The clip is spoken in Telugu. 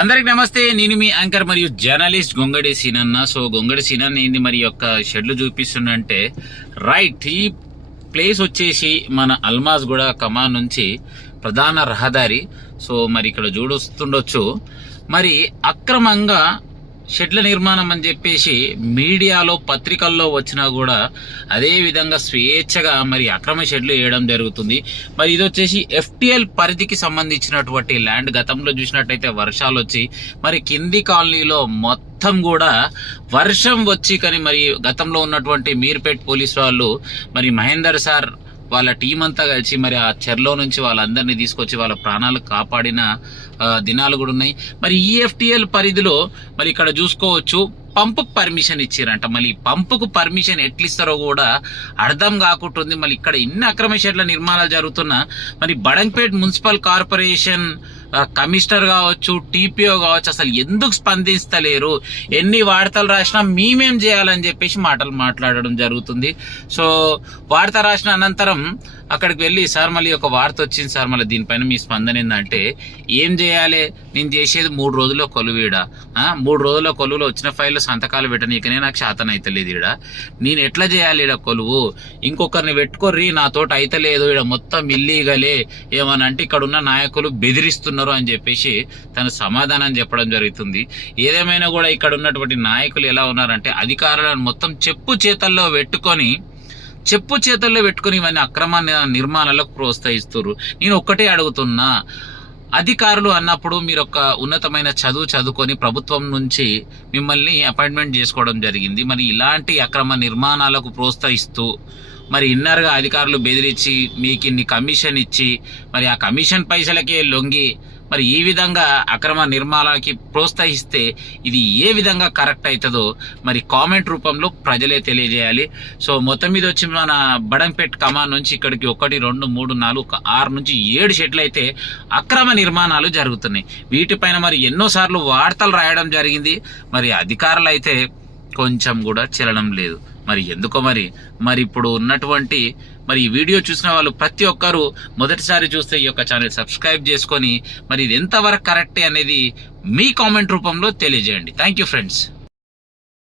అందరికి నమస్తే నేను మీ యాంకర్ మరియు జర్నలిస్ట్ గొంగడి సీనన్న. సో గొంగడి సీనన్న ఏంది మరి యొక్క షెడ్లు చూపిస్తుందంటే రైట్ ఈ ప్లేస్ వచ్చేసి మన అల్మాజ్ కూడా కమాన్ నుంచి ప్రధాన రహదారి. సో మరి ఇక్కడ చూడొస్తుండొచ్చు. మరి అక్రమంగా షెడ్ల నిర్మాణం అని చెప్పేసి మీడియాలో పత్రికల్లో వచ్చినా కూడా అదే విధంగా స్వేచ్ఛగా మరి అక్రమ షెడ్లు వేయడం జరుగుతుంది. మరి ఇది వచ్చేసి ఎఫ్టిఎల్ పరిధికి సంబంధించినటువంటి ల్యాండ్ గతంలో చూసినట్టయితే వర్షాలు వచ్చి మరి కింది కాలనీలో మొత్తం కూడా వర్షం వచ్చి కానీ మరి గతంలో ఉన్నటువంటి మీర్పేట్ పోలీస్ వాళ్ళు మరి మహేందర్ సార్ వాళ్ళ టీం అంతా కలిసి మరి ఆ చెర్లో నుంచి వాళ్ళందరినీ తీసుకొచ్చి వాళ్ళ ప్రాణాలు కాపాడిన దినాలు కూడా ఉన్నాయి. మరి ఈఎఫ్టిఎల్ పరిధిలో మరి ఇక్కడ చూసుకోవచ్చు పంపు పర్మిషన్ ఇచ్చారంట. మళ్ళీ పంపుకు పర్మిషన్ ఎట్లిస్తారో కూడా అర్థం కాకుంటుంది. మళ్ళీ ఇక్కడ ఇన్ని అక్రమ షెడ్ల నిర్మాణాలు జరుగుతున్నా మరి బడంపేట్ మున్సిపల్ కార్పొరేషన్ కమిషనర్ కావచ్చు టీపీఓ కావచ్చు అసలు ఎందుకు స్పందిస్తలేరు? ఎన్ని వార్తలు రాసినా మేమేం చేయాలని చెప్పేసి మాటలు మాట్లాడడం జరుగుతుంది. సో వార్త రాసిన అనంతరం అక్కడికి వెళ్ళి సార్ మళ్ళీ ఒక వార్త వచ్చింది సార్ మళ్ళీ దీనిపైన మీ స్పందన ఏంటంటే ఏం చేయాలి? నేను చేసేది మూడు రోజుల్లో కొలువీడ మూడు రోజుల్లో కొలువులో వచ్చిన ఫైల్లో సంతకాలు పెట్టనీకనే నాకు శాతం అవుతలేదు ఈడ. నేను ఎట్లా చేయాలి ఈడ కొలువు? ఇంకొకరిని పెట్టుకోర్రి నాతోటి అయితలేదు ఈడ మొత్తం ఇల్లీగలే. ఏమనంటే ఇక్కడ ఉన్న నాయకులు బెదిరిస్తున్నారు. అని చెప్పేసి తను సమాధానం చెప్పడం జరుగుతుంది. ఏదేమైనా కూడా ఇక్కడ ఉన్నటువంటి నాయకులు ఎలా ఉన్నారంటే అధికారులను మొత్తం చెప్పు చేతల్లో పెట్టుకొని చెప్పు చేతల్లో పెట్టుకుని ఇవన్నీ అక్రమ నిర్మాణాలకు ప్రోత్సహిస్తున్నారు నేను ఒక్కటే అడుగుతున్నా అధికారులు అన్నప్పుడు మీరు ఒక ఉన్నతమైన చదువు చదువుకొని ప్రభుత్వం నుంచి మిమ్మల్ని అపాయింట్మెంట్ చేసుకోవడం జరిగింది. మరి ఇలాంటి అక్రమ నిర్మాణాలకు ప్రోత్సహిస్తూ మరి ఇన్నర్గా అధికారులు బెదిరించి మీకు ఇన్ని కమిషన్ ఇచ్చి మరి ఆ కమిషన్ పైసలకే లొంగి మరి ఈ విధంగా అక్రమ నిర్మాణాలకి ప్రోత్సహిస్తే ఇది ఏ విధంగా కరెక్ట్ అవుతుందో మరి కామెంట్ రూపంలో ప్రజలే తెలియజేయాలి. సో మొత్తం మీద వచ్చి మన బడంపేట్ కమాన్ నుంచి ఇక్కడికి ఒకటి రెండు మూడు నాలుగు ఒక ఆరు నుంచి ఏడు షెడ్లు అయితే అక్రమ నిర్మాణాలు జరుగుతున్నాయి. వీటిపైన మరి ఎన్నోసార్లు వార్తలు రాయడం జరిగింది. మరి అధికారులు అయితే కొంచెం కూడా చెల్లడం లేదు. మరి ఎందుకో మరి? మరి ఇప్పుడు ఉన్నటువంటి మరి ఈ వీడియో చూసిన వాళ్ళు ప్రతి ఒక్కరూ మొదటిసారి చూస్తే ఈ యొక్క ఛానల్ సబ్స్క్రైబ్ చేసుకొని మరి ఇది ఎంతవరకు కరెక్టే అనేది మీ కామెంట్ రూపంలో తెలియజేయండి. Thank you friends